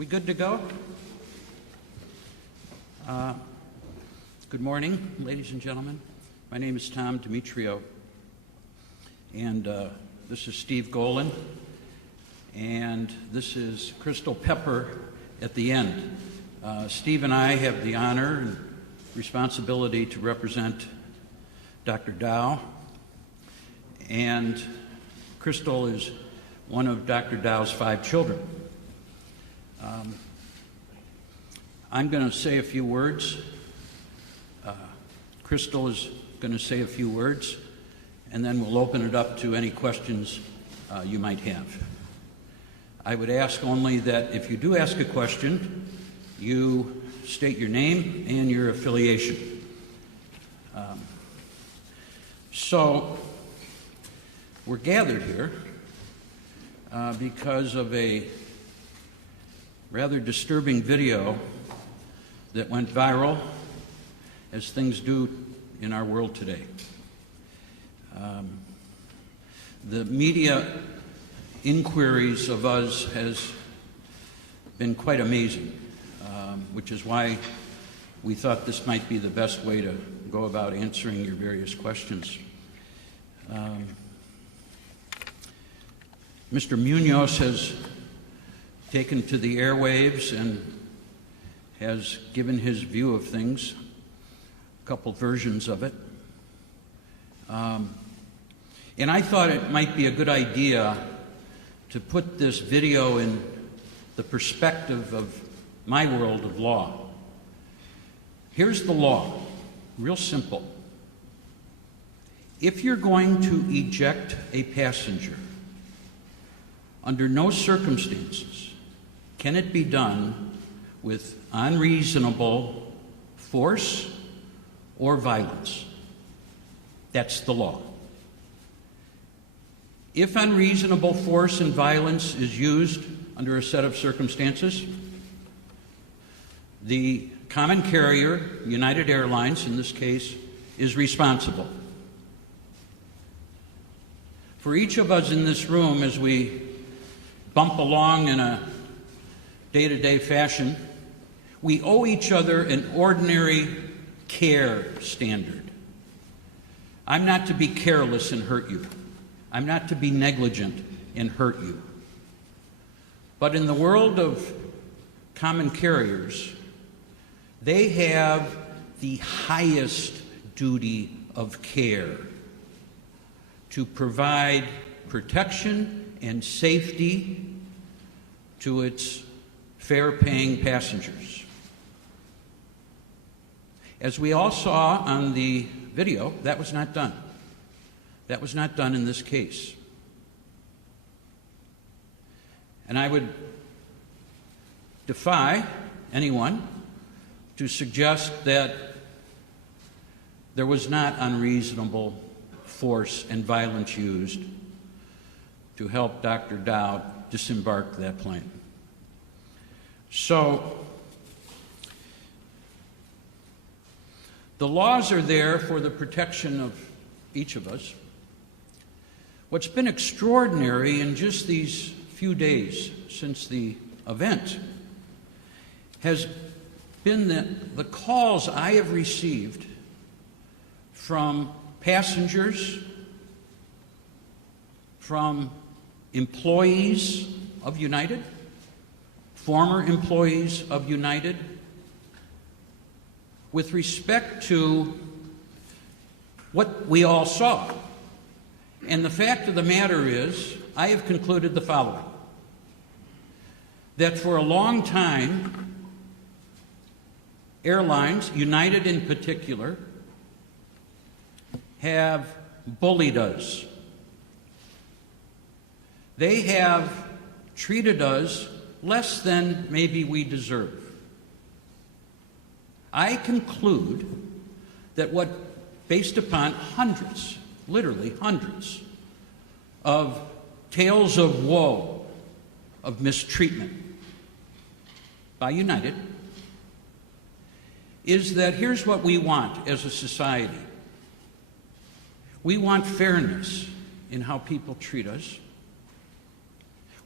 We good to go? Good morning, ladies and gentlemen. My name is Tom Demetrio, and this is Steve Golan, and this is Crystal Pepper at the end. Steve and I have the honor and responsibility to represent Dr. Dao, and Crystal is one of Dr. Dao's 5 children. I'm going to say a few words. Crystal is going to say a few words, and then we'll open it up to any questions you might have. I would ask only that if you do ask a question, you state your name and your affiliation. So we're gathered here because of a rather disturbing video that went viral, as things do in our world today. The media inquiries of us has been quite amazing, which is why we thought this might be the best way to go about answering your various questions. Mr. Munoz has taken to the airwaves and has given his view of things, a couple versions of it. And I thought it might be a good idea to put this video in the perspective of my world of law. Here's the law, real simple. If you're going to eject a passenger, under no circumstances can it be done with unreasonable force or violence. That's the law. If unreasonable force and violence is used under a set of circumstances, the common carrier, United Airlines in this case, is responsible. For each of us in this room, as we bump along in a day-to-day fashion, we owe each other an ordinary care standard. I'm not to be careless and hurt you. I'm not to be negligent and hurt you. But in the world of common carriers, they have the highest duty of care to provide protection and safety to its fare-paying passengers. As we all saw on the video, that was not done. That was not done in this case. And I would defy anyone to suggest that there was not unreasonable force and violence used to help Dr. Dao disembark that plane. So, the laws are there for the protection of each of us. What's been extraordinary in just these few days since the event has been the calls I have received from passengers, from employees of United, former employees of United, with respect to what we all saw. And the fact of the matter is, I have concluded the following: that for a long time, airlines, United in particular, have bullied us. They have treated us less than maybe we deserve. I conclude that based upon hundreds, literally hundreds, of tales of woe, of mistreatment by United, is that here's what we want as a society. We want fairness in how people treat us.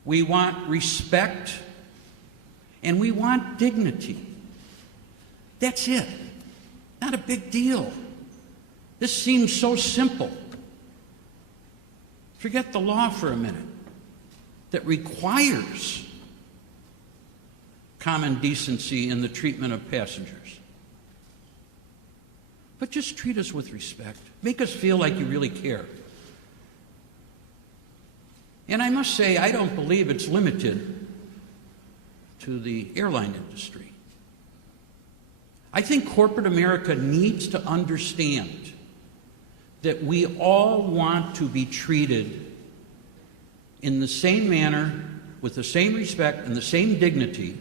We want respect And we want dignity. That's it. Not a big deal. This seems so simple. Forget the law for a minute that requires common decency in the treatment of passengers. But just treat us with respect. Make us feel like you really care. And I must say, I don't believe it's limited to the airline industry. I think corporate America needs to understand that we all want to be treated in the same manner, with the same respect and the same dignity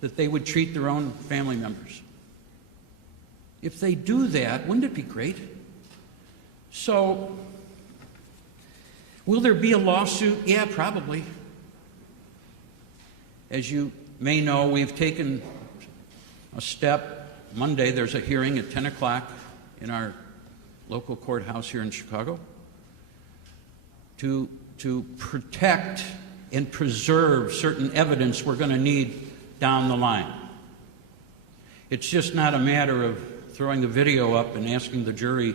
that they would treat their own family members. If they do that, wouldn't it be great? So, will there be a lawsuit? Yeah, probably. As you may know, we've taken a step. Monday, there's a hearing at 10 o'clock in our local courthouse here in Chicago to protect and preserve certain evidence we're going to need down the line. It's just not a matter of throwing the video up and asking the jury,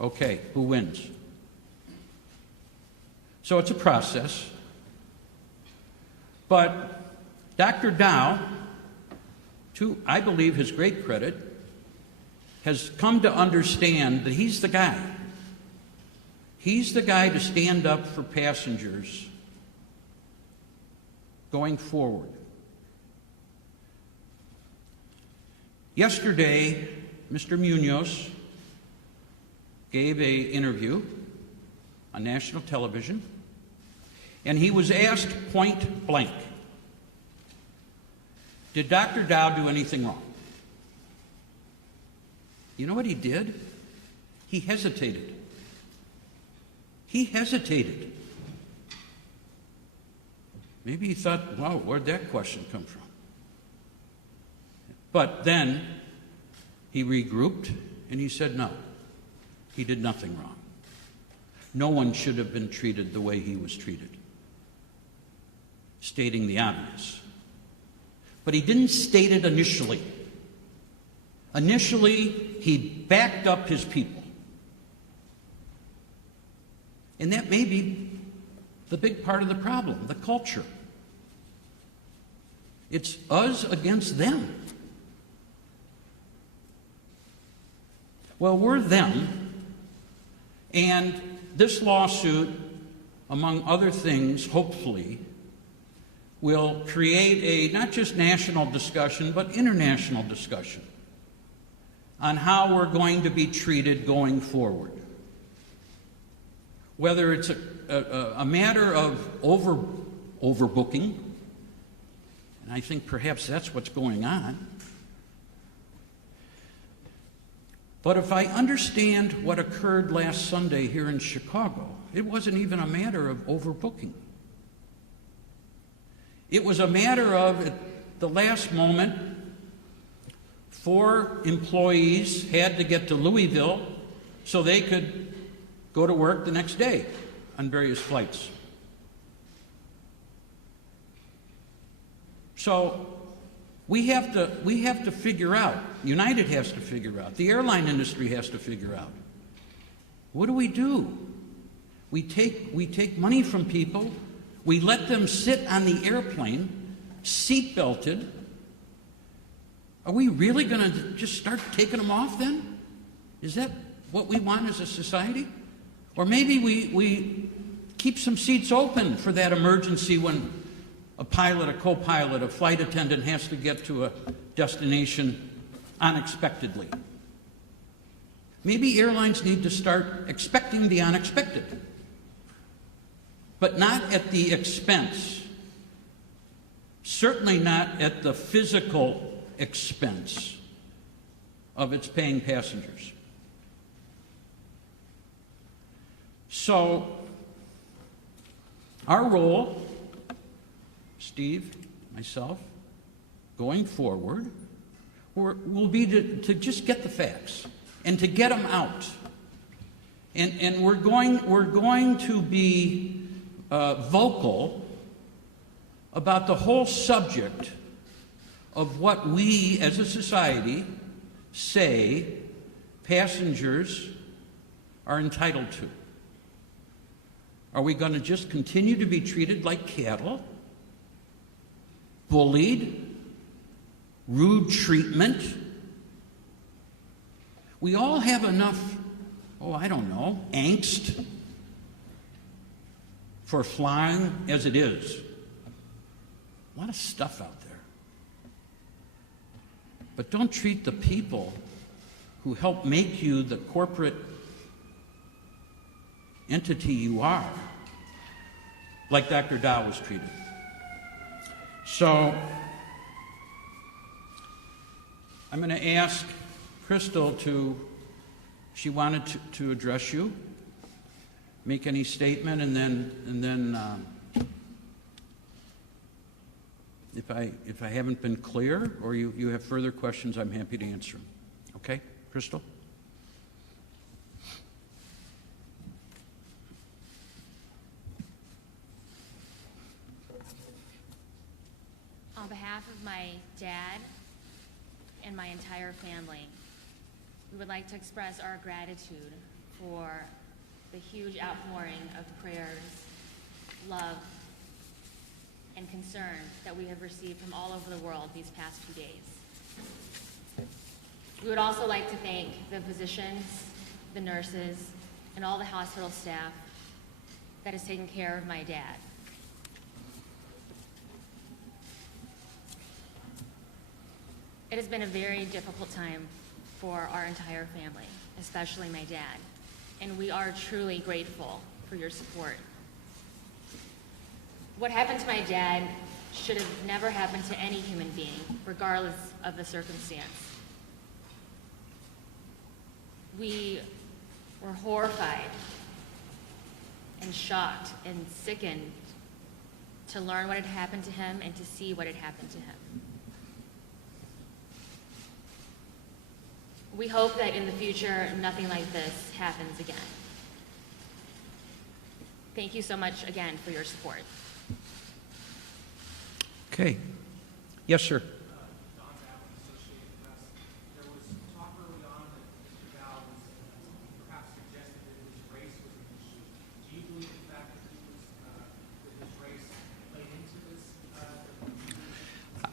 okay, who wins? So it's a process. But Dr. Dao, to, I believe, his great credit, has come to understand that he's the guy. He's the guy to stand up for passengers going forward. Yesterday, Mr. Munoz gave an interview on national television, and he was asked point blank, did Dr. Dao do anything wrong? You know what he did? He hesitated. He hesitated. Maybe he thought, wow, where'd that question come from? But then he regrouped and he said, no, he did nothing wrong. No one should have been treated the way he was treated, stating the obvious. But he didn't state it initially. Initially, he backed up his people. And that may be the big part of the problem, the culture. It's us against them. Well, we're them, and this lawsuit, among other things, hopefully, will create a not just national discussion, but international discussion on how we're going to be treated going forward. Whether it's a matter of overbooking, and I think perhaps that's what's going on. But if I understand what occurred last Sunday here in Chicago, it wasn't even a matter of overbooking. It was a matter of, at the last moment, 4 employees had to get to Louisville so they could go to work the next day on various flights. So we have to figure out, United has to figure out, the airline industry has to figure out, what do? We take money from people, we let them sit on the airplane, seat-belted. Are we really going to just start taking them off then? Is that what we want as a society? Or maybe we keep some seats open for that emergency when a pilot, a co-pilot, a flight attendant has to get to a destination unexpectedly. Maybe airlines need to start expecting the unexpected, but not at the expense, certainly not at the physical expense of its paying passengers. So, our role, Steve, myself, going forward, will be to just get the facts and to get them out. And we're going to be vocal about the whole subject of what we as a society say passengers are entitled to? Are we going to just continue to be treated like cattle, bullied, rude treatment? We all have enough, angst for flying as it is. A lot of stuff out there. But don't treat the people who help make you the corporate entity you are like Dr. Dao was treated. So I'm going to ask Crystal she wanted to address you, make any statement, and then if I haven't been clear or you have further questions, I'm happy to answer them. Okay, Crystal? On behalf of my dad and my entire family, we would like to express our gratitude for the huge outpouring of prayers, love, and concern that we have received from all over the world these past few days. We would also like to thank the physicians, the nurses, and all the hospital staff that has taken care of my dad. It has been a very difficult time for our entire family, especially my dad, and we are truly grateful for your support. What happened to my dad should have never happened to any human being, regardless of the circumstance. We were horrified and shocked and sickened to learn what had happened to him and to see what had happened to him. We hope that in the future, nothing like this happens again. Thank you so much again for your support. Okay. Yes, sir.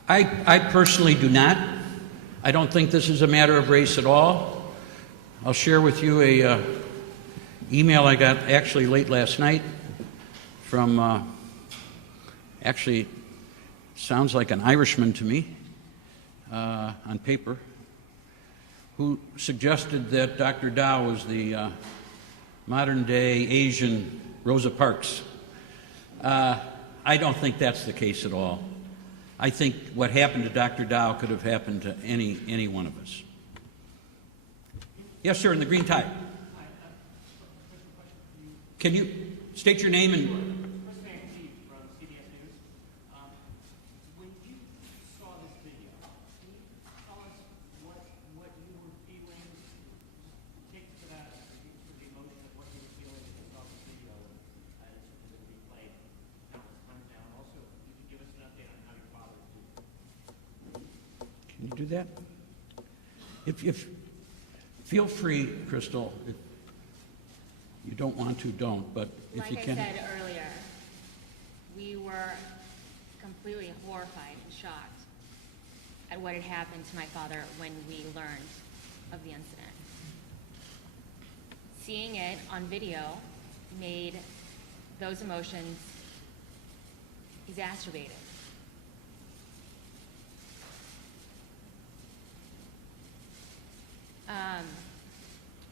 I personally do not. I don't think this is a matter of race at all. I'll share with you a email I got actually late last night from, actually sounds like an Irishman to me on paper, who suggested that Dr. Dao was the modern-day Asian Rosa Parks. I don't think that's the case at all. I think what happened to Dr. Dao could have happened to any one of us. Yes, sir, in the green tie. Can you state your name and... When you saw this video, can you tell us what you were feeling? Take to that, the emotion of what you were feeling when you saw this video as it replayed countless times now. And also, you could give us an update on how your father is doing. Can you do that? If feel free, Crystal. If you don't want to, don't. But if you can. Like I said earlier, we were completely horrified and shocked at what had happened to my father when we learned of the incident. Seeing it on video made those emotions exacerbated.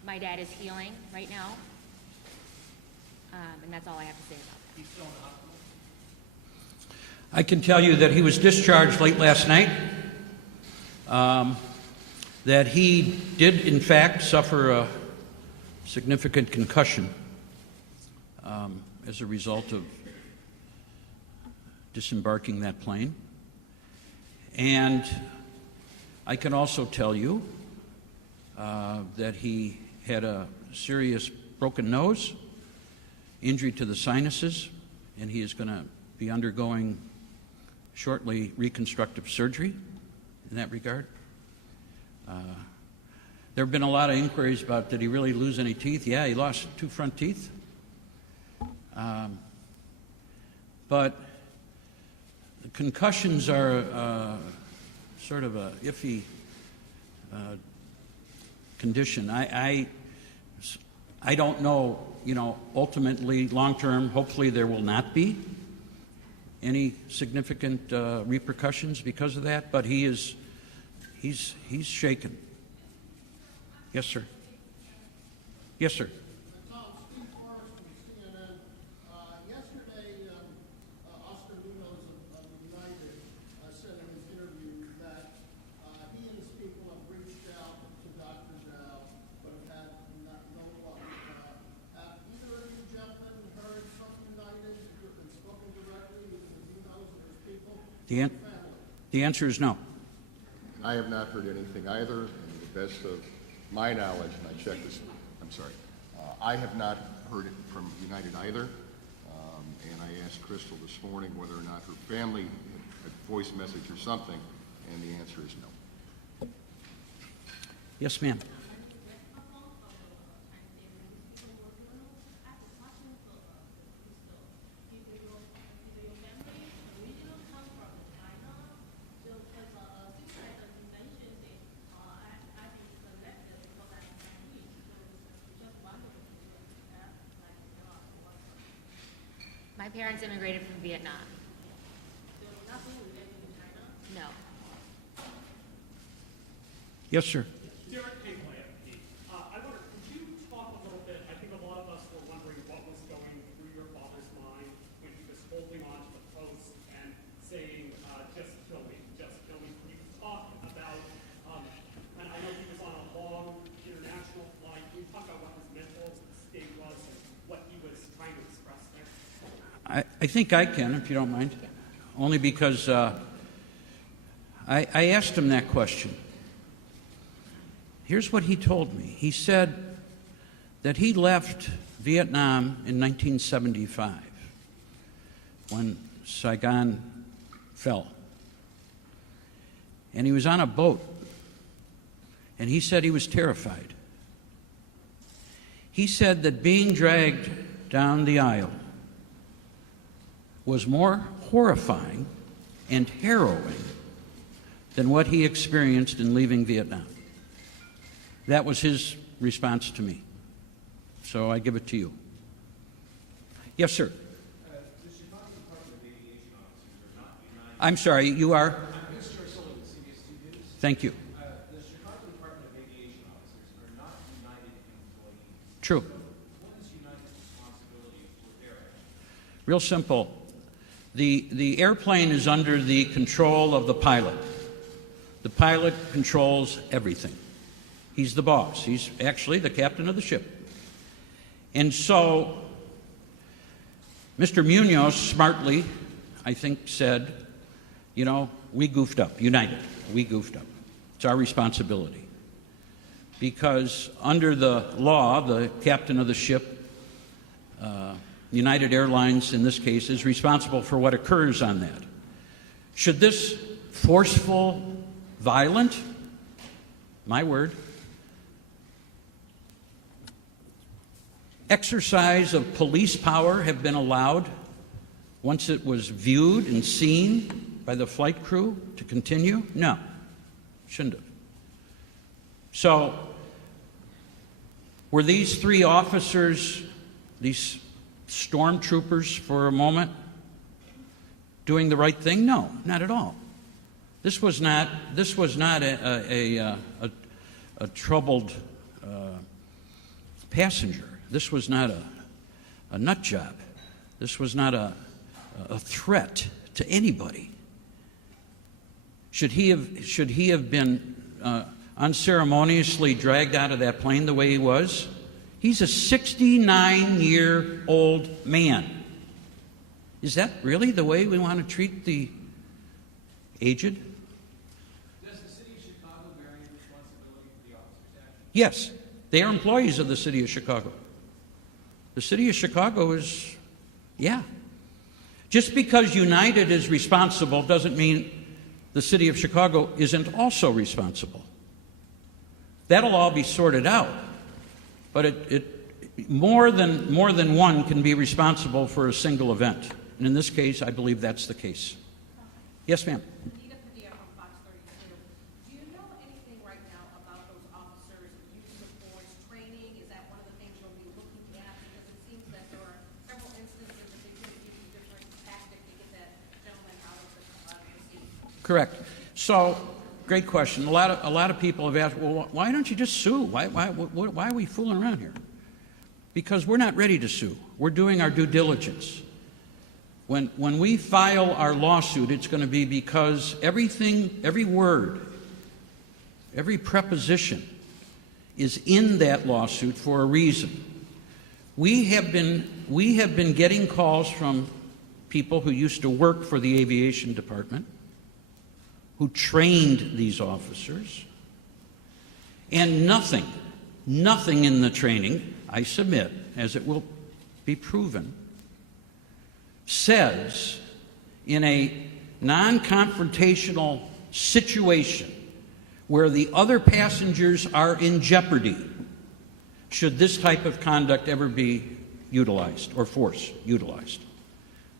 My dad is healing right now, and that's all I have to say about that. He's still in the hospital? I can tell you that he was discharged late last night, that he did, in fact, suffer a significant concussion as a result of disembarking that plane. And I can also tell you that he had a serious broken nose, injury to the sinuses, and he is going to be undergoing shortly reconstructive surgery. in that regard. There have been a lot of inquiries about did he really lose any teeth? Yeah, he lost 2 front teeth. But the concussions are sort of a iffy condition. I don't know, ultimately, long-term, hopefully there will not be any significant repercussions because of that, but he's shaken. Yes, sir. Yes, sir. Tom, Steve Forrest from CNN. Yesterday, Oscar Munoz of United said in his interview that he and his people have reached out to Dr. Dao, but have had no luck. Have either of you gentlemen heard from United and spoken directly with Munoz and his people? The answer is no. I have not heard anything either, and to the best of my knowledge, and I checked this, I have not heard it from United either, and I asked Crystal this morning whether or not her family had a voice message or something, and the answer is no. Yes, ma'am. My parents immigrated from Vietnam. No. Yes, sir. Derek Cable, AFP. I wonder, could you talk a little bit, I think a lot of us were wondering what was going through your father's mind when he was holding on to the post and saying, just kill me, just kill me. Can you talk about, and I know he was on a long international flight, can you talk about what his mental state was and what he was trying to express there? I think I can, if you don't mind. Only because I asked him that question. Here's what he told me. He said that he left Vietnam in 1975 when Saigon fell. And he was on a boat. And he said he was terrified. He said that being dragged down the aisle was more horrifying and harrowing than what he experienced in leaving Vietnam. That was his response to me. So I give it to you. Yes, sir. The Chicago Department of Aviation officers are not united. I'm sorry, you are? I'm Mr. Sullivan, CBS 2 News. Thank you. The Chicago Department of Aviation officers are not United employees. True. What is United's responsibility for their actions? Real simple. The airplane is under the control of the pilot. The pilot controls everything. He's the boss. He's actually the captain of the ship. And so, Mr. Munoz smartly, I think, said, we goofed up. United, we goofed up. It's our responsibility. Because under the law, the captain of the ship, United Airlines in this case, is responsible for what occurs on that. Should this forceful, violent, my word, exercise of police power have been allowed once it was viewed and seen by the flight crew to continue? No, shouldn't have. So, were these 3 officers, these stormtroopers for a moment, doing the right thing? No, not at all. This was not a troubled passenger. This was not a nut job. This was not a threat to anybody. Should he have been unceremoniously dragged out of that plane the way he was? He's a 69-year-old man. Is that really the way we want to treat the aged? Does the city of Chicago bear any responsibility for the officers' actions? Yes, they are employees of the city of Chicago. The city of Chicago is, yeah. Just because United is responsible doesn't mean the city of Chicago isn't also responsible. That'll all be sorted out, but more than one can be responsible for a single event. And in this case, I believe that's the case. Yes, ma'am. Anita Padilla from Fox 32. Do you know anything right now about those officers' use of force training? Is that one of the things you'll be looking at? Because it seems that there are several instances that they could use a different tactic to get that gentleman out of the scene. Correct. So, great question. A lot of people have asked, well, why don't you just sue? Why are we fooling around here? Because we're not ready to sue. We're doing our due diligence. When we file our lawsuit, it's going to be because everything, every word, every preposition is in that lawsuit for a reason. We have been getting calls from people who used to work for the aviation department, who trained these officers, and nothing in the training, I submit, as it will be proven, says in a non-confrontational situation where the other passengers are in jeopardy, should this type of conduct ever be utilized or force utilized.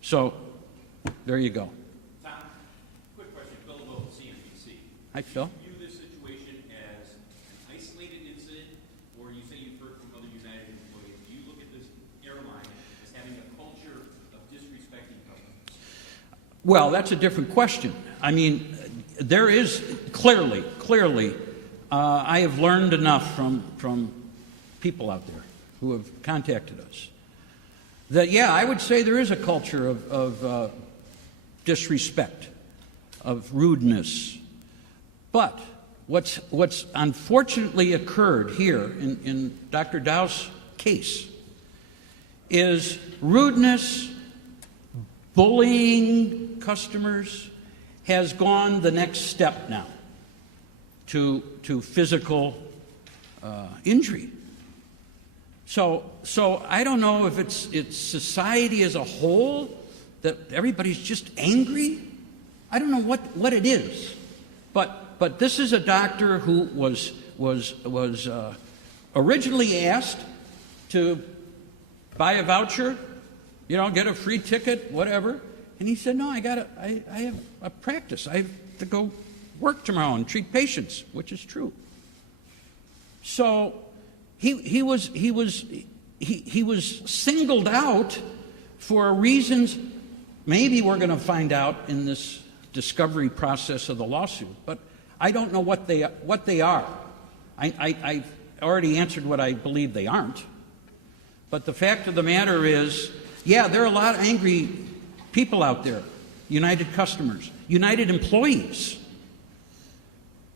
So, there you go. Tom, quick question. Bill Lowe, CNBC. Hi, Phil. Do you view this situation as an isolated incident, or you say you've heard from other United employees? Do you look at this airline as having a culture of disrespecting customers? Well, that's a different question. I mean, there is clearly, I have learned enough from people out there who have contacted us that, yeah, I would say there is a culture of disrespect, of rudeness. But what's unfortunately occurred here in Dr. Dao's case is rudeness, bullying customers has gone the next step now to physical injury. So I don't know if it's society as a whole that everybody's just angry. I don't know what it is, but this is a doctor who was originally asked to buy a voucher, get a free ticket, whatever, and he said, no, I have a practice. I have to go work tomorrow and treat patients, which is true. So he was singled out for reasons maybe we're going to find out in this discovery process of the lawsuit, but I don't know what they are. I already answered what I believe they aren't. But the fact of the matter is, yeah, there are a lot of angry people out there, United customers, United employees.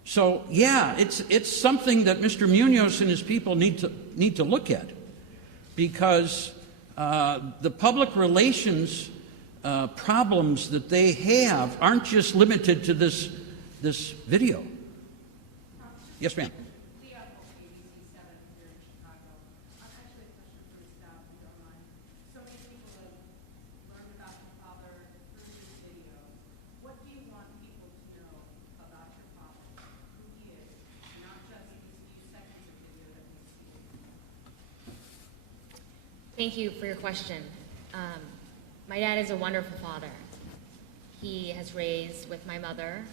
So, yeah, it's something that Mr. Munoz and his people need to look at, because the public relations problems that they have aren't just limited to this video. Yes, ma'am. Leah from ABC 7 here in Chicago. Actually, a question for Ms. Dao, if you don't mind. So many people have learned about your father through this video. What do you want people to know about your father, who he is, not just these few seconds of video that we see? Thank you for your question. My dad is a wonderful father. He has raised, with my mother,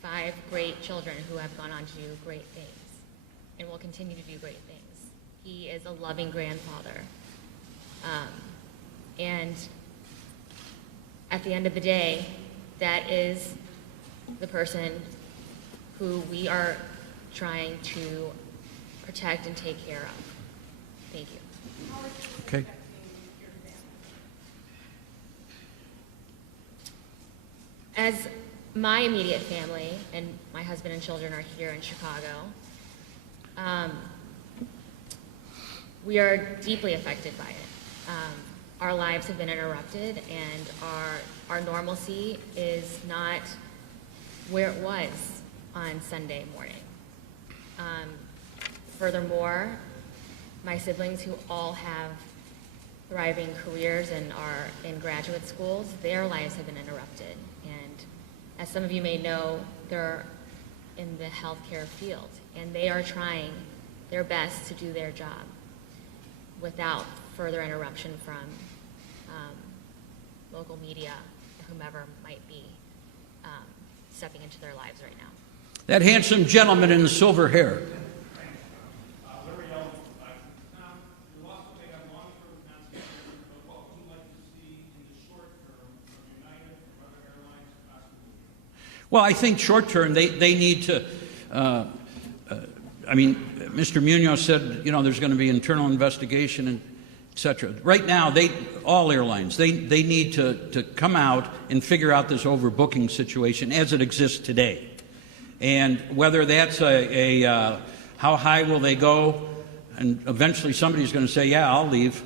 5 great children who have gone on to do great things and will continue to do great things. He is a loving grandfather. And at the end of the day, that is the person who we are trying to protect and take care of. Thank you. Okay. As my immediate family and my husband and children are here in Chicago, we are deeply affected by it. Our lives have been interrupted, and our normalcy is not where it was on Sunday morning. Furthermore, my siblings, who all have thriving careers and are in graduate schools, their lives have been interrupted. And As some of you may know, they're in the healthcare field, and they are trying their best to do their job without further interruption from local media, or whomever might be stepping into their lives right now. That handsome gentleman in the silver hair. Well, I think short term, they need to, I mean, Mr. Munoz said, you know, there's going to be internal investigation and et cetera. Right now, all airlines, they need to come out and figure out this overbooking situation as it exists today. And whether that's how high will they go, and eventually somebody's going to say, yeah, I'll leave.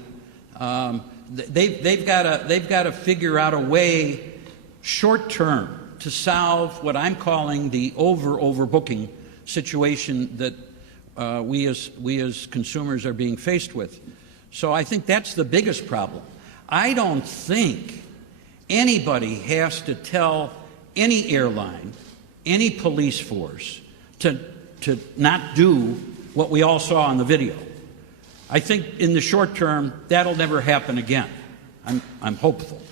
They've got to figure out a way short term to solve what I'm calling the overbooking situation that we as consumers are being faced with. So I think that's the biggest problem. I don't think anybody has to tell any airline, any police force to not do what we all saw on the video. I think in the short term, that'll never happen again. I'm hopeful.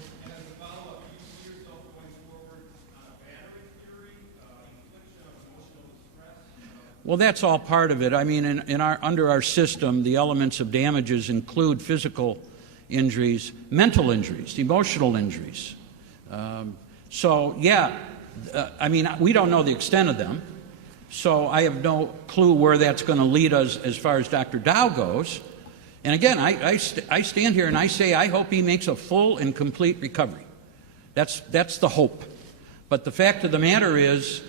Well, that's all part of it. I mean, under our system, the elements of damages include physical injuries, mental injuries, emotional injuries. So, yeah, I mean, we don't know the extent of them. So I have no clue where that's going to lead us as far as Dr. Dao goes. And again, I stand here and I say I hope he makes a full and complete recovery. That's the hope. But the fact of the matter is,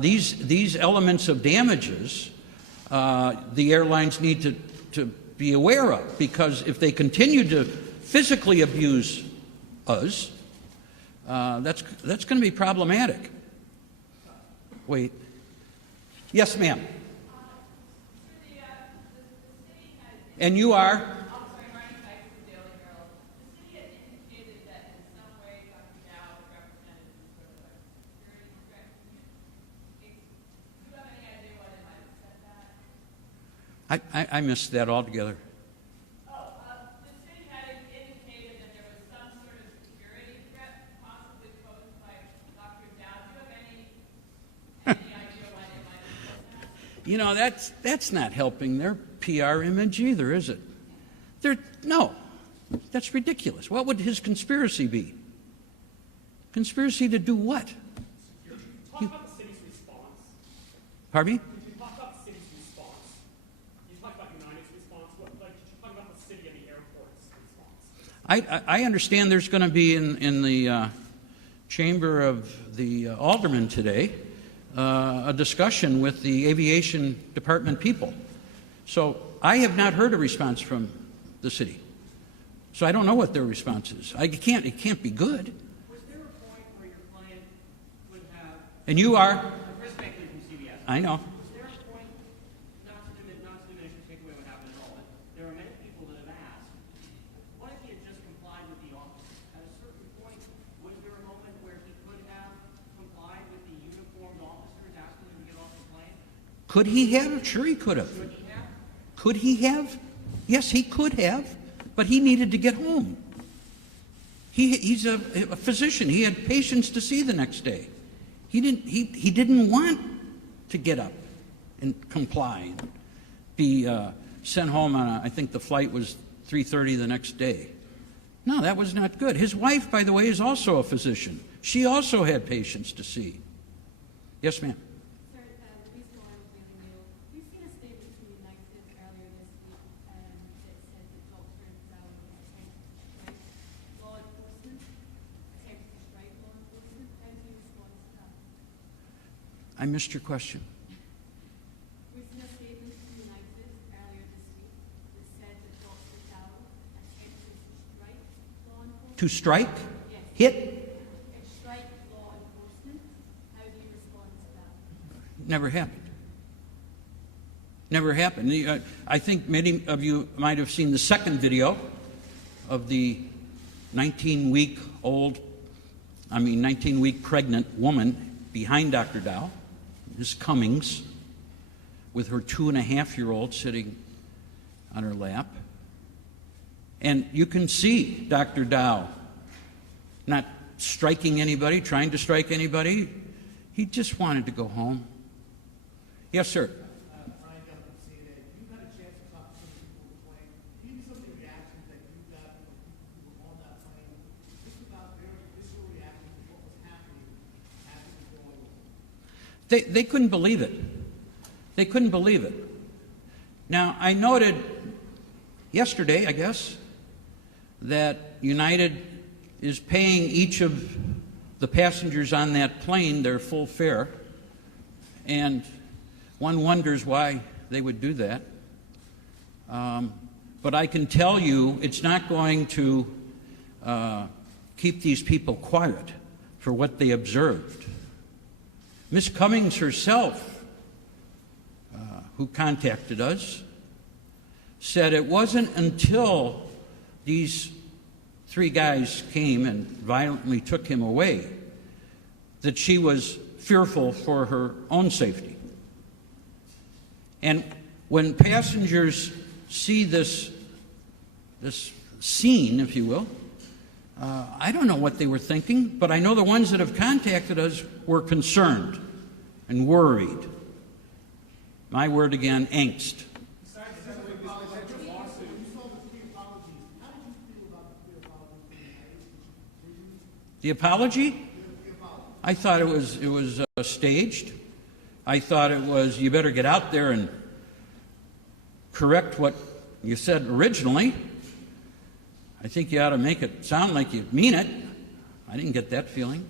these elements of damages, the airlines need to be aware of, because if they continue to physically abuse us, that's going to be problematic. Wait. Yes, ma'am. And you are? I missed that altogether. The city had indicated that there was some sort of security threat possibly posed by Dr. Dao. Do you have any idea why they might have said that? You know, that's not helping their PR image either, is it? No, that's ridiculous. What would his conspiracy be? Conspiracy to do what? Talk about the city's response. Pardon me? You talk about the city's response. You talk about United's response. You talk about the city and the airport's response. I understand there's going to be in the chamber of the aldermen today a discussion with the aviation department people. So I have not heard a response from the city. So I don't know what their response is. It can't be good. Was there a point where your client would have... And you are? Chris Bakley from CBS. I know. Was there a point, not to diminish or take away what happened at all, but there are many people that have asked, what if he had just complied with the officers? At a certain point, was there a moment where he could have complied with the uniformed officers asking him to get off the plane? Could he have? Sure he could have. Could he have? Could he have? Yes, he could have, but he needed to get home. He's a physician. He had patients to see the next day. He didn't want to get up and comply and be sent home on I think the flight was 3:30 the next day. No, that was not good. His wife, by the way, is also a physician. She also had patients to see. Yes, ma'am. Sir, the reason why I'm giving you, we've seen a statement from the United States earlier this week that said that Dr. Dao attempted to strike law enforcement. How do you respond to that? I missed your question. We've seen a statement from the United States earlier this week that said that Dr. Dao attempted to strike law enforcement. To strike? Yes. Hit? Strike law enforcement. How do you respond to that? Never happened. Never happened. I think many of you might have seen the second video of the 19-week-old 19-week pregnant woman behind Dr. Dao, Ms. Cummings, with her 2.5-year-old sitting on her lap. And you can see Dr. Dao not striking anybody, trying to strike anybody. He just wanted to go home. Yes, sir. Brian Duncan, CNN. You had a chance to talk to some people on the plane. Give me some of the reactions that you got from people who were on that plane. Just about their visceral reaction to what was happening as it was going on. They couldn't believe it. They couldn't believe it. Now, I noted yesterday, I guess, that United is paying each of the passengers on that plane their full fare, and one wonders why they would do that. But I can tell you it's not going to keep these people quiet for what they observed. Miss Cummings herself, who contacted us, said it wasn't until these 3 guys came and violently took him away that she was fearful for her own safety. And when passengers see this scene, if you will, I don't know what they were thinking, but I know the ones that have contacted us were concerned and worried. My word again, angst. The apology? I thought it was staged. I thought it was, you better get out there and correct what you said originally. I think you ought to make it sound like you mean it. I didn't get that feeling.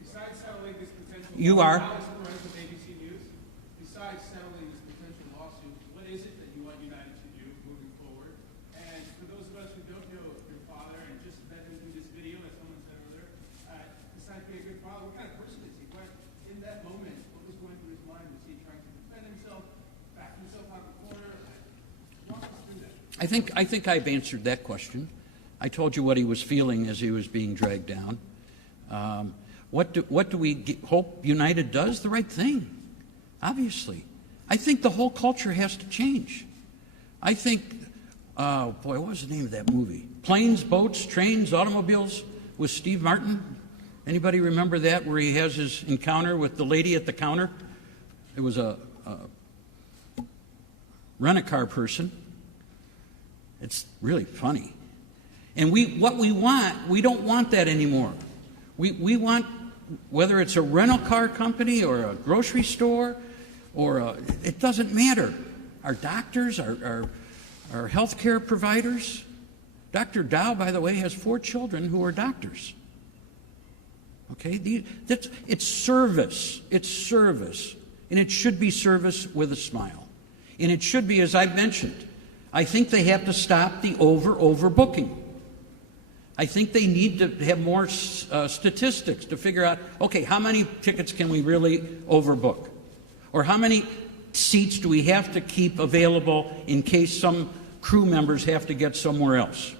Besides settling this potential You are. Alex Perez with ABC News. Besides settling this potential lawsuit, what is it that you want United to do moving forward? And for those of us who don't know your father and just met him through this video, as someone said earlier, besides being a good father, what kind of person is he? What, in that moment, what was going through his mind? Was he trying to defend himself, back himself out of the corner? Walk us through that. I think I've answered that question. I told you what he was feeling as he was being dragged down. What do we hope United does? The right thing, obviously. I think the whole culture has to change. I think, what was the name of that movie? Planes, Boats, Trains, Automobiles with Steve Martin. Anybody remember that, where he has his encounter with the lady at the counter? It was a rent-a-car person. It's really funny. And what we want, we don't want that anymore. We want, whether it's a rental car company or a grocery store, it doesn't matter. Our doctors, our healthcare providers. Dr. Dao, by the way, has 4 children who are doctors. Okay, it's service. It's service. And it should be service with a smile. And it should be, as I've mentioned, I think they have to stop the overbooking. I think they need to have more statistics to figure out, okay, how many tickets can we really overbook? Or how many seats do we have to keep available in case some crew members have to get somewhere else?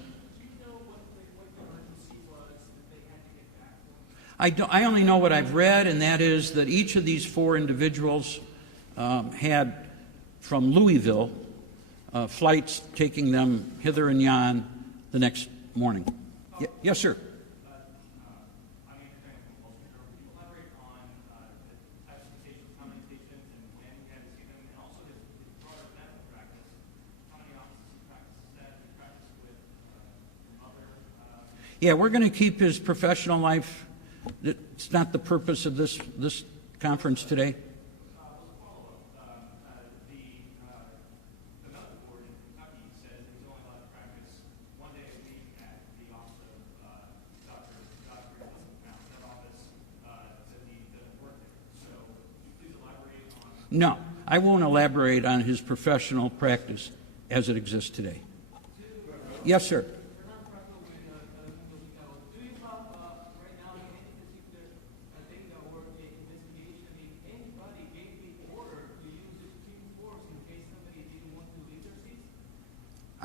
I only know what I've read, and that is that each of these 4 individuals had, from Louisville, flights taking them hither and yon the next morning. Yes, sir. Yeah, we're going to keep his professional life. It's not the purpose of this conference today. No, I won't elaborate on his professional practice as it exists today. Yes, sir.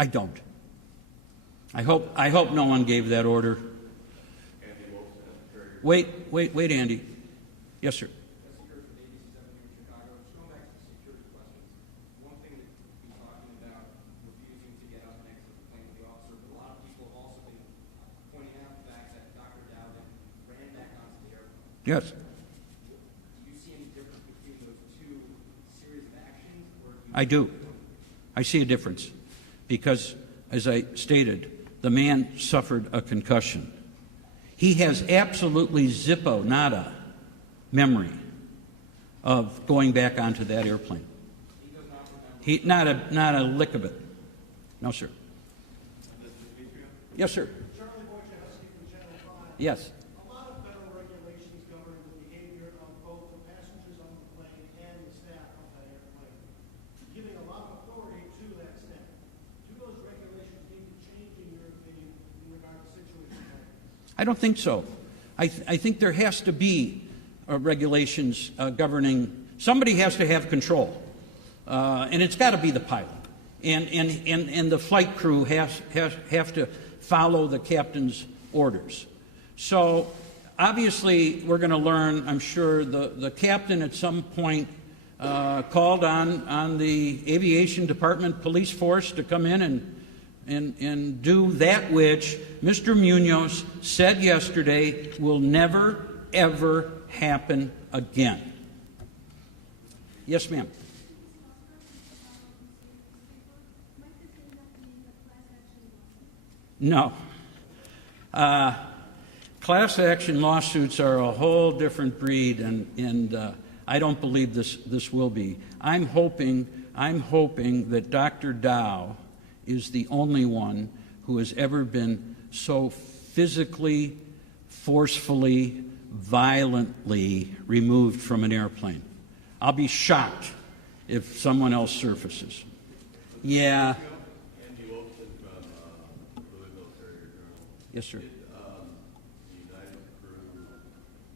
I don't. I hope no one gave that order. Wait, Andy. Yes, sir. Security from ABC 7 here in Chicago. Just going back to the security questions. One thing that we've been talking about refusing to get up next to the plane with the officer, but a lot of people have also been pointing out the fact that Dr. Dao then ran back onto the airplane. Yes. Do you see any difference between those two series of actions? Or I do. I see a difference because, as I stated, the man suffered a concussion. He has absolutely zippo nada memory of going back onto that airplane. He not a lick of it. No, sir. Yes, sir. Charlie Wojciechowski from Channel 5. Yes. A lot of federal regulations govern the behavior of both the passengers on the plane and the staff of that airplane, giving a lot of authority to that staff. Do those regulations need to change, in your opinion, in regard to situations like this? I don't think so. I think there has to be regulations governing. Somebody has to have control, and it's got to be the pilot, and the flight crew have to follow the captain's orders. So obviously, we're going to learn. I'm sure the captain at some point called on the aviation department police force to come in and do that which Mr. Munoz said yesterday will never, ever happen again. Yes, ma'am. No. Class action lawsuits are a whole different breed, and I don't believe this will be. I'm hoping that Dr. Dao is the only one who has ever been so physically, forcefully, violently removed from an airplane. I'll be shocked if someone else surfaces. Yeah. Andy Wilson from Louisville Courier Journal. Yes, sir. Did the United crew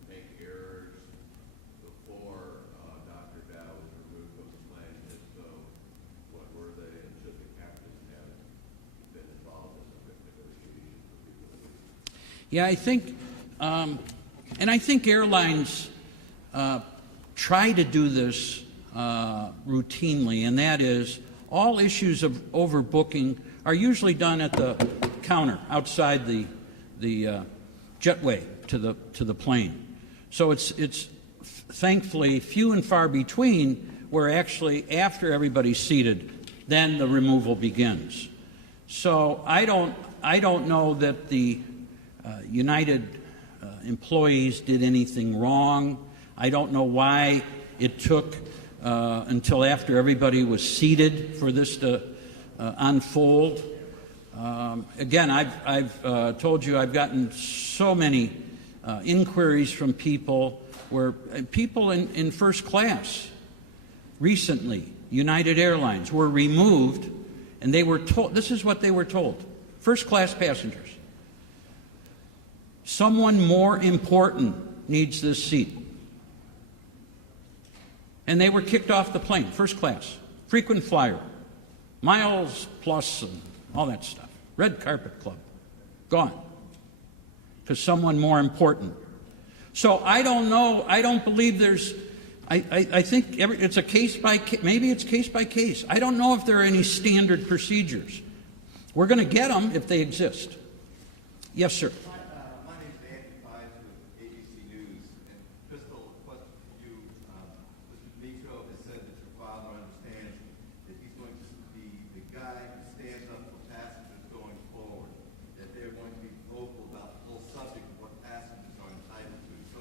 make errors before Dr. Dao was removed from the plane? If so, what were they? And should the captain have been involved in the negotiations for people? Yeah, I think airlines try to do this routinely, and that is all issues of overbooking are usually done at the counter outside the jetway to the plane. So it's thankfully few and far between where actually after everybody's seated, then the removal begins. So I don't know that the United employees did anything wrong. I don't know why it took until after everybody was seated for this to unfold. Again, I've told you I've gotten so many inquiries from people where people in first class recently, United Airlines, were removed, and they were told, this is what they were told, first class passengers, someone more important needs this seat. And they were kicked off the plane, first class, frequent flyer, miles plus and all that stuff. Red carpet club, gone. Because someone more important. So I don't know, I don't believe there's, I think it's a case by case, maybe it's case by case. I don't know if there are any standard procedures. We're going to get them if they exist. Yes, sir. My name is Andy Pines with ABC News. And Crystal, a question for you. Mr. Dimitro has said that your father understands that he's going to be the guy who stands up for passengers going forward, that they're going to be vocal about the whole subject of what passengers are entitled to. So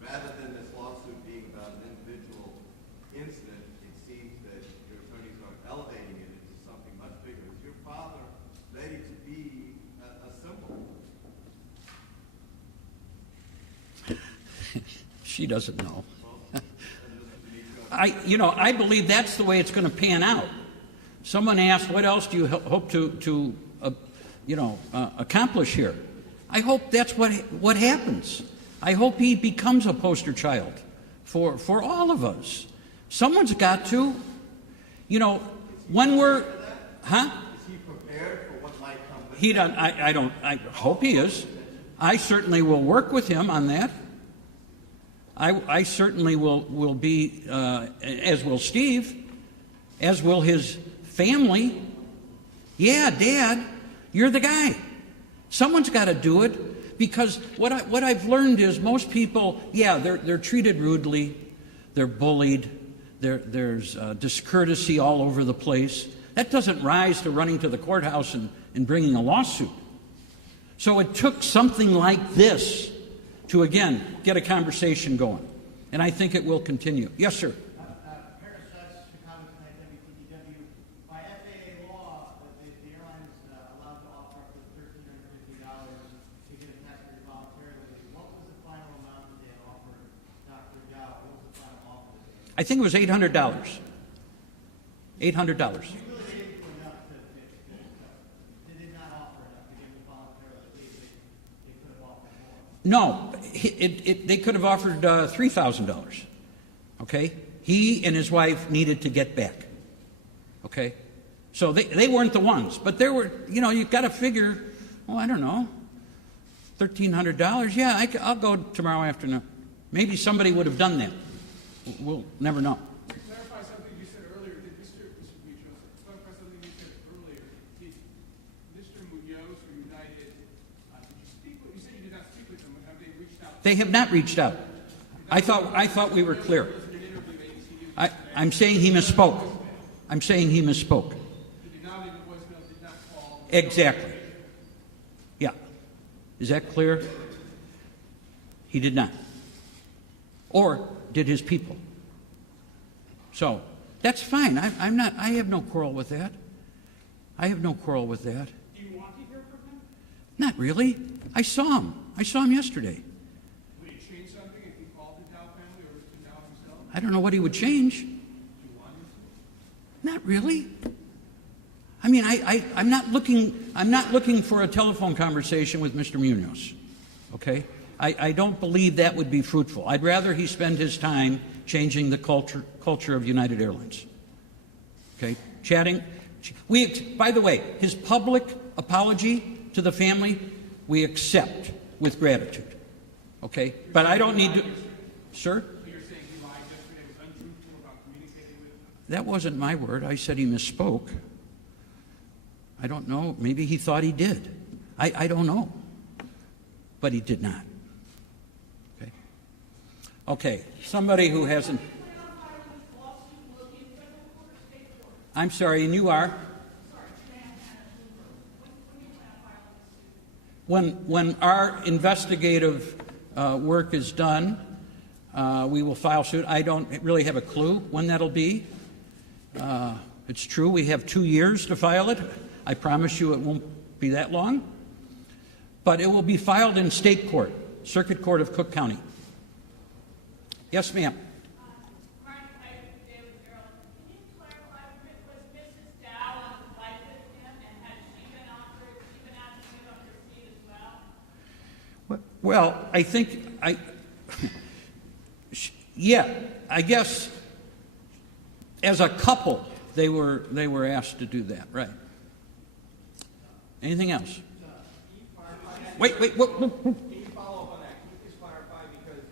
rather than this lawsuit being about an individual incident, it seems that your attorneys are elevating it into something much bigger. Is your father ready to be a symbol? She doesn't know. I believe that's the way it's going to pan out. Someone asked, what else do you hope to accomplish here? I hope that's what happens. I hope he becomes a poster child for all of us. Someone's got to. When we're, huh? Is he prepared for what might come? He doesn't. I hope he is. I certainly will work with him on that. I certainly will be, as will Steve, as will his family. Yeah, Dad, you're the guy. Someone's got to do it, because what I've learned is most people, yeah, they're treated rudely, they're bullied, there's discourtesy all over the place. That doesn't rise to running to the courthouse and bringing a lawsuit. So it took something like this to, again, get a conversation going. And I think it will continue. Yes, sir. Paris Judge, Chicago tonight, WTDW. By FAA law, the airline is allowed to offer up to $1,350 to get a tax free voluntarily. What was the final amount that they had offered Dr. Dao? What was the final offer? I think it was $800. $800. They really didn't do enough they did not offer enough to give it voluntarily. They could have offered more. No, they could have offered $3,000. Okay? He and his wife needed to get back. Okay? So they weren't the ones. But there were, you've got to figure, I don't know, $1,300. Yeah, I'll go tomorrow afternoon. Maybe somebody would have done that. We'll never know. Clarify something you said earlier. Did Mr. Munoz clarify something you said earlier? Did Mr. Munoz or United, did you speak with, you said you did not speak with them, but have they reached out? They have not reached out. I thought we were clear. I'm saying he misspoke. I'm saying he misspoke. He did not leave a voicemail, did not call. Exactly. Yeah. Is that clear? He did not. Or did his people. So that's fine. I have no quarrel with that. I have no quarrel with that. Do you want to hear from him? Not really. I saw him. I saw him yesterday. Would it change something if he called the Dow family or Mr. Dow himself? I don't know what he would change. Do you want him to? Not really. I mean, I'm not looking for a telephone conversation with Mr. Munoz. Okay? I don't believe that would be fruitful. I'd rather he spend his time changing the culture of United Airlines. Okay? Chatting. By the way, his public apology to the family, we accept with gratitude. Okay? But I don't need to... Sir? So you're saying he lied yesterday, was untruthful about communicating with him? That wasn't my word. I said he misspoke. I don't know. Maybe he thought he did. I don't know. But he did not. Okay? Okay. Somebody who hasn't... I'm sorry, and you are? When our investigative work is done, we will file suit. I don't really have a clue when that'll be. It's true, we have 2 years to file it. I promise you it won't be that long. But it will be filed in state court, Circuit Court of Cook County. Yes, ma'am. David Dao, can you clarify, was Mrs. Dao on the flight with him, and has she been offered, she been asked to give up her seat as well? Well, I think yeah, I guess as a couple they were asked to do that, right? Anything else? Wait. Can you follow up on that? Can you please clarify, because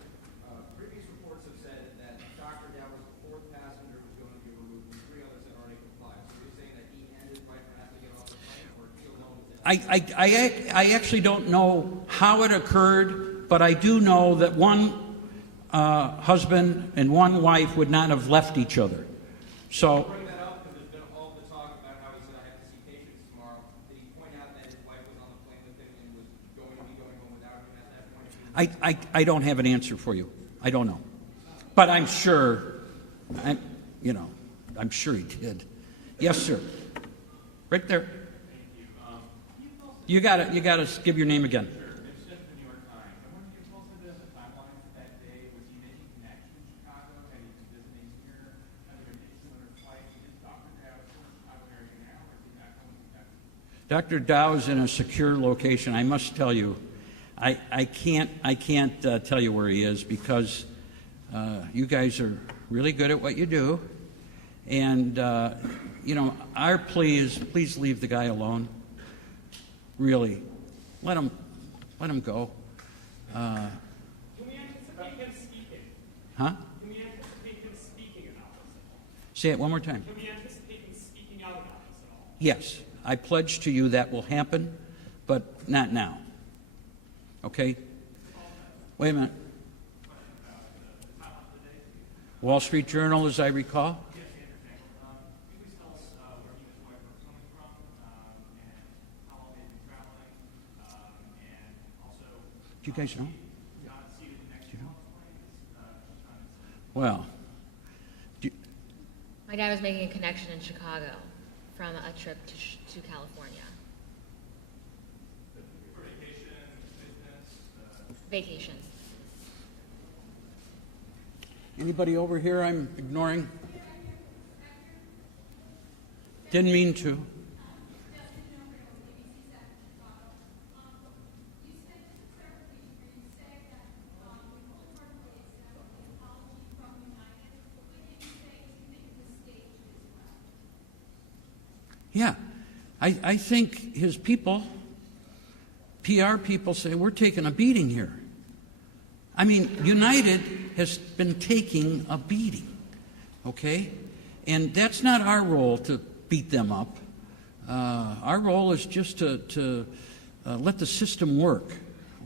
previous reports have said that Dr. Dao was the fourth passenger who was going to be removed, and 3 others had already complied. So you're saying that he and his wife would have to get off the plane, or do you know? I actually don't know how it occurred, but I do know that one husband and one wife would not have left each other. So Bring that up because there's been all the talk about how he said I have to see patients tomorrow. Did he point out that his wife was on the plane with him and was going to be going home without him at that point? I don't have an answer for you. I don't know, but I'm sure. I'm sure he did. Yes, sir. Right there. You got to give your name again. Dr. Dao is in a secure location. I must tell you, I can't tell you where he is because you guys are really good at what you do, and our plea is please leave the guy alone. Really, let him Let him go. Can we anticipate him speaking? Huh? Can we anticipate him speaking about this? Say it one more time. Can we anticipate him speaking out about this at all? Yes, I pledge to you that will happen, but not now. Okay? Wait a minute. Wall Street Journal, as I recall? Do you guys know? Do you know? Well, My dad was making a connection in Chicago from a trip to California. Vacation. anybody over here I'm ignoring? Didn't mean to. Yeah, I think his people, PR people, say we're taking a beating here. I mean, United has been taking a beating, okay? And that's not our role to beat them up. Our role is just to let the system work,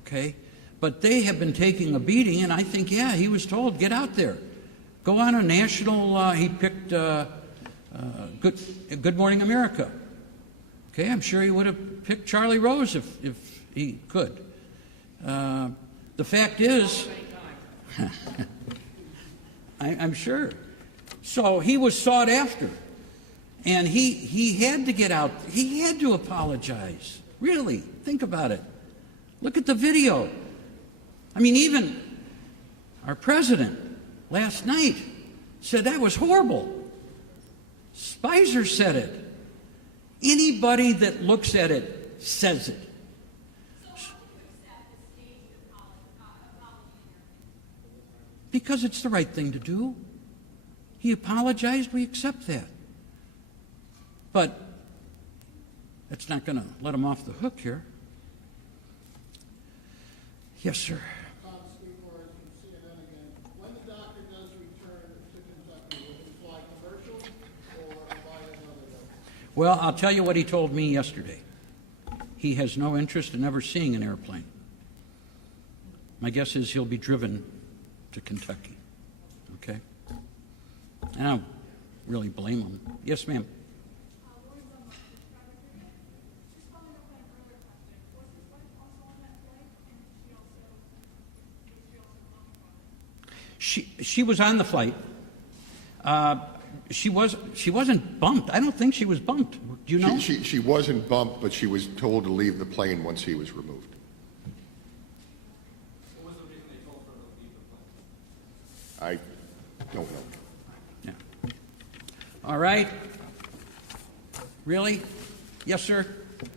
okay? But they have been taking a beating, and I think, yeah, he was told, get out there. Go on a national, he picked Good Morning America. Okay, I'm sure he would have picked Charlie Rose if he could. The fact is, I'm sure. So he was sought after, and he had to get out. He had to apologize. Really, think about it. Look at the video. I mean, even our president last night said that was horrible. Spicer said it. Anybody that looks at it says it. Because it's the right thing to do. He apologized, we accept that. But that's not going to let him off the hook here. Yes, sir. Tom Sweetwater from CNN again. When the doctor does return to Kentucky, will he fly commercial or by another way? Well, I'll tell you what he told me yesterday. He has no interest in ever seeing an airplane. My guess is he'll be driven to Kentucky. Okay? And I don't really blame him. Yes, ma'am. She was on the flight. She wasn't bumped. I don't think she was bumped. Do you know? She wasn't bumped, but she was told to leave the plane once he was removed. What was the reason they told her to leave the plane? I don't know. Yeah. All right. Really? Yes, sir.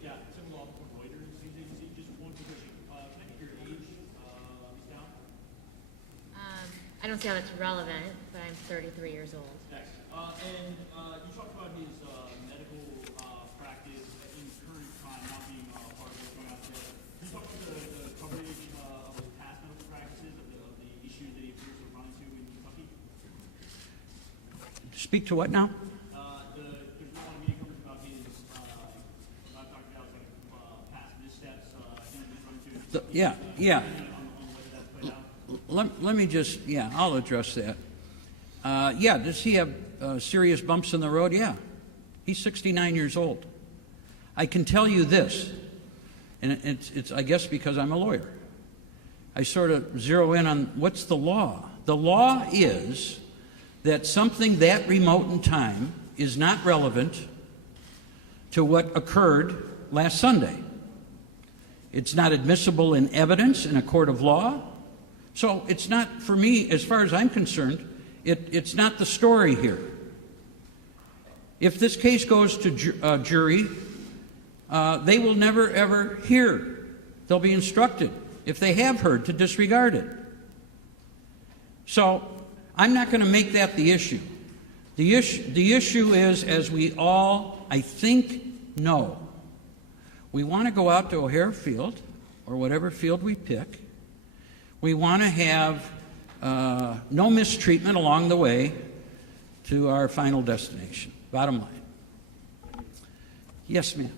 Yeah, Tim Law from Reuters news agency. Just one position. Can I get your age, Ms. Down? I don't see how that's relevant, but I'm 33 years old. Thanks. And you talked about his medical practice in current time not being part of what's going on today. Can you talk about the coverage of his past medical practices, of the issues that he appears to run into in Kentucky? Speak to what now? There's been a lot of media coverage about his, Dr. Dow's past missteps he's run into. Yeah. On whether that's played out. Let me just, I'll address that. Does he have serious bumps in the road? Yeah. He's 69 years old. I can tell you this, and it's I guess because I'm a lawyer. I sort of zero in on what's the law. The law is that something that remote in time is not relevant to what occurred last Sunday. It's not admissible in evidence in a court of law. So it's not, for me, as far as I'm concerned, it's not the story here. If this case goes to jury, they will never, ever hear. They'll be instructed, if they have heard, to disregard it. So I'm not going to make that the issue. The issue is, as we all, I think, know, we want to go out to O'Hare Field or whatever field we pick, we want to have no mistreatment along the way to our final destination. Bottom line. Yes, ma'am.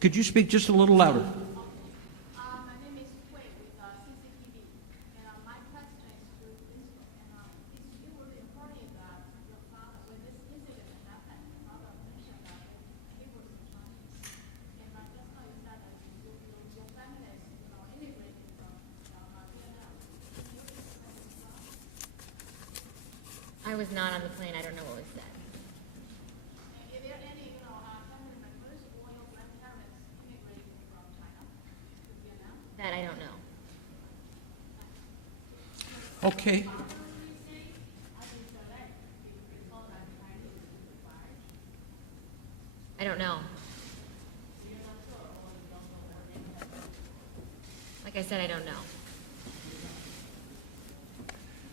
Could you speak just a little louder? My name is Hui with CCTV, and my question is to principal. And it was important that your father, when this incident happened, your father mentioned that he was Chinese. And just now you said that your family is, immigrated from Vietnam. I was not on the plane. I don't know what was said. Is there any, family members or your grandparents immigrated from China to Vietnam? That I don't know. Okay. I don't know. Like I said, I don't know.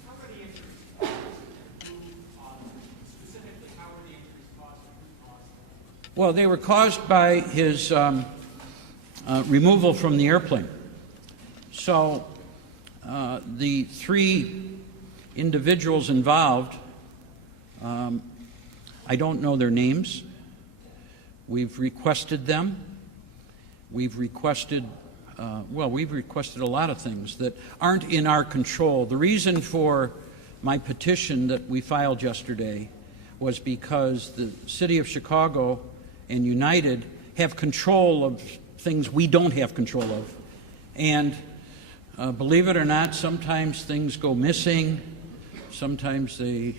How were the injuries? Specifically, how were the injuries caused and who caused them? Well, they were caused by his removal from the airplane. So the three individuals involved, I don't know their names. We've requested them. We've requested a lot of things that aren't in our control. The reason for my petition that we filed yesterday was because the City of Chicago and United have control of things we don't have control of. And believe it or not, sometimes things go missing, sometimes they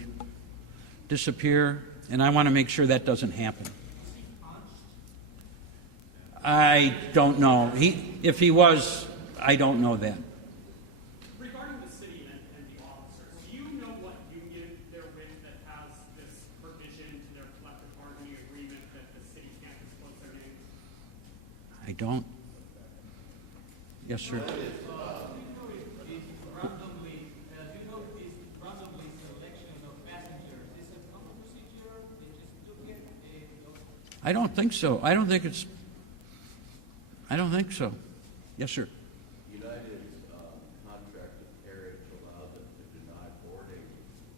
disappear, and I want to make sure that doesn't happen. I don't know. If he was, I don't know that. Regarding the city and the officers, do you know what union they're with that has this provision to their collective bargaining agreement that the city can't disclose their names? I don't. Yes, sir. I don't think so. I don't think so. Yes, sir. United's contract with carriage allows them to deny boarding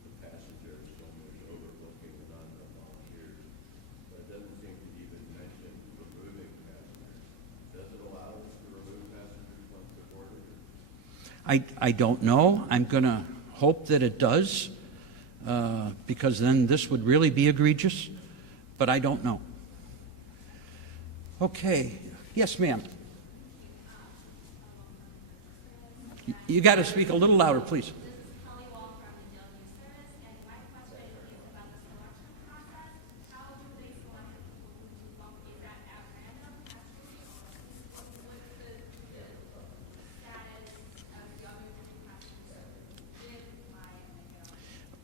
the passengers when there's overbooking and non-volunteers. But it doesn't seem to even mention removing passengers. Does it allow us to remove passengers once they're boarded? I don't know. I'm going to hope that it does, because then this would really be egregious, but I don't know. Okay. Yes, ma'am. You got to speak a little louder, please. This is Kelly Wall from the Daily Service, and my question is about the selection process. How do they select the people who do bump? Is that at random, actually, or what's the status of the other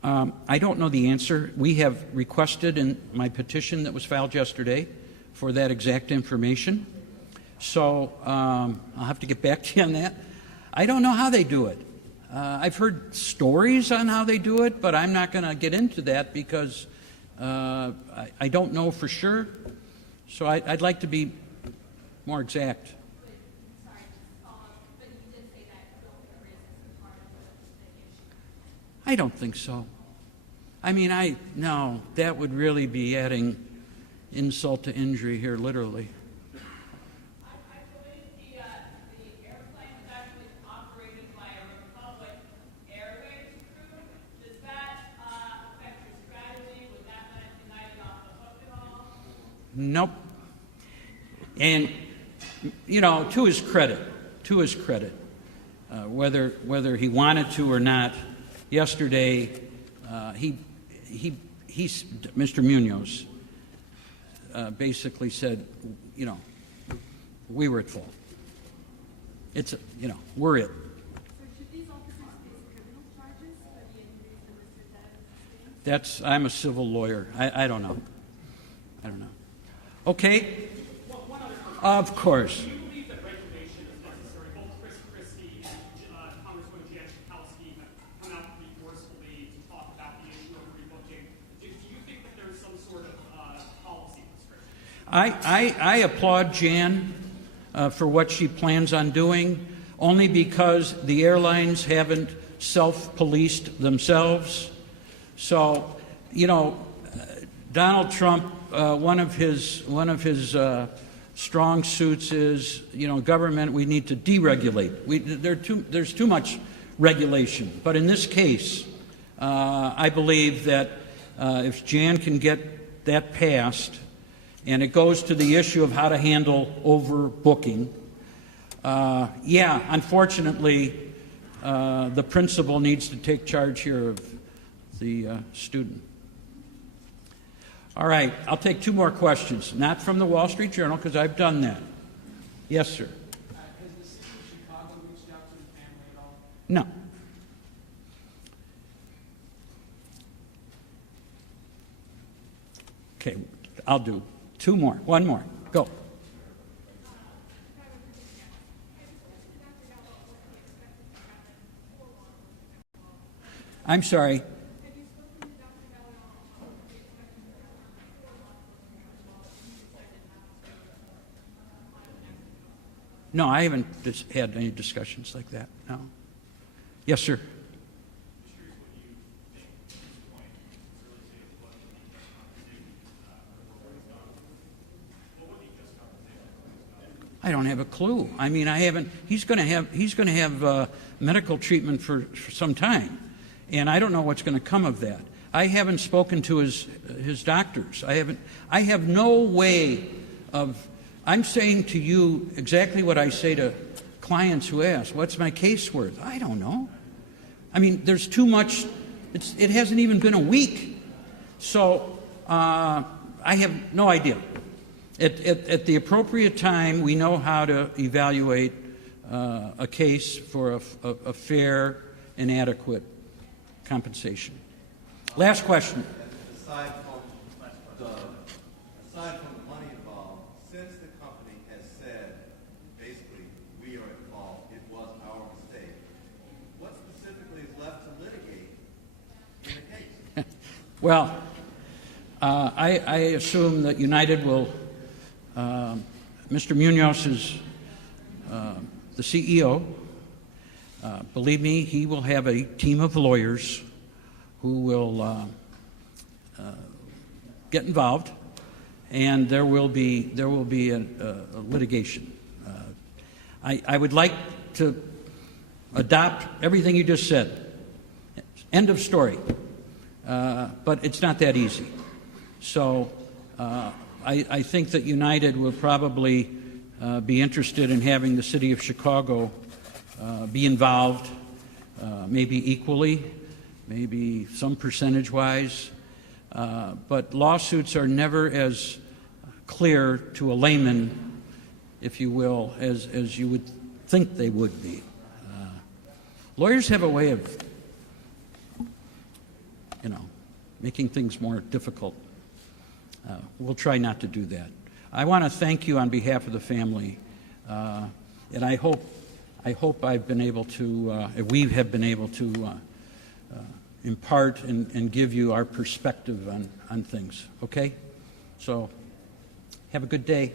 passengers? I don't know the answer. We have requested in my petition that was filed yesterday for that exact information. So I'll have to get back to you on that. I don't know how they do it. I've heard stories on how they do it, but I'm not going to get into that because I don't know for sure. So I'd like to be more exact. Sorry, but you did say that there is part of the issue. I don't think so. I mean, no, that would really be adding insult to injury here, literally. I believe the airplane was actually operated by a Republic Airways crew. Does that affect your strategy? Would that let United off the hook at all? Nope. And, to his credit, whether he wanted to or not, yesterday, he's Mr. Munoz basically said, we were at fault. It's, we're it. So should these officers face criminal charges for the injuries that Mr. Dao sustained? I'm a civil lawyer. I don't know. Okay? One other question. Of course. Do you believe that regulation is necessary? Both Chris Christie and Congresswoman Jan Schakowsky have come out pretty forcefully to talk about the issue of rebooking. Do you think that there's some sort of policy prescription? I applaud Jan for what she plans on doing, only because the airlines haven't self-policed themselves. So, you know, Donald Trump, one of his strong suits is, you know, government, we need to deregulate. There's too much regulation. But in this case, I believe that if Jan can get that passed, and it goes to the issue of how to handle overbooking, yeah, unfortunately, the principal needs to take charge here of the student. All right, I'll take two more questions, not from the Wall Street Journal, because I've done that. Yes, sir. Has the city of Chicago reached out to the family at all? No. Okay, I'll do two more. One more. Go. I'm sorry. No, I haven't had any discussions like that. No. Yes, sir. I don't have a clue. I mean, I haven't. He's going to have medical treatment for some time, and I don't know what's going to come of that. I haven't spoken to his doctors. I have no way of. I'm saying to you exactly what I say to clients who ask, "What's my case worth?" I don't know. I mean, there's too much. It hasn't even been a week, so I have no idea. At the appropriate time, we know how to evaluate a case for a fair and adequate compensation. Last question. Aside from the money involved, since the company has said, basically, we are at fault, it was our mistake, what specifically is left to litigate in the case? Well, I assume that United will. Mr. Munoz is the CEO. Believe me, he will have a team of lawyers who will get involved, and there will be a litigation. I would like to adopt everything you just said. End of story. But it's not that easy. So I think that United will probably be interested in having the city of Chicago be involved, maybe equally, maybe some percentage-wise. But lawsuits are never as clear to a layman, if you will, as you would think they would be. Lawyers have a way of, making things more difficult. We'll try not to do that. I want to thank you on behalf of the family, and I hope I've been able to, we have been able to impart and give you our perspective on things. Okay? So, have a good day.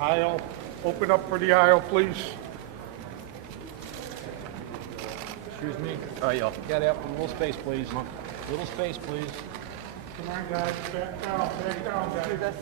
Aisle, open up for the aisle, please. Excuse me. All right, y'all. Got out. A little space, please. Little space, please. Come on, guys, back down, guys.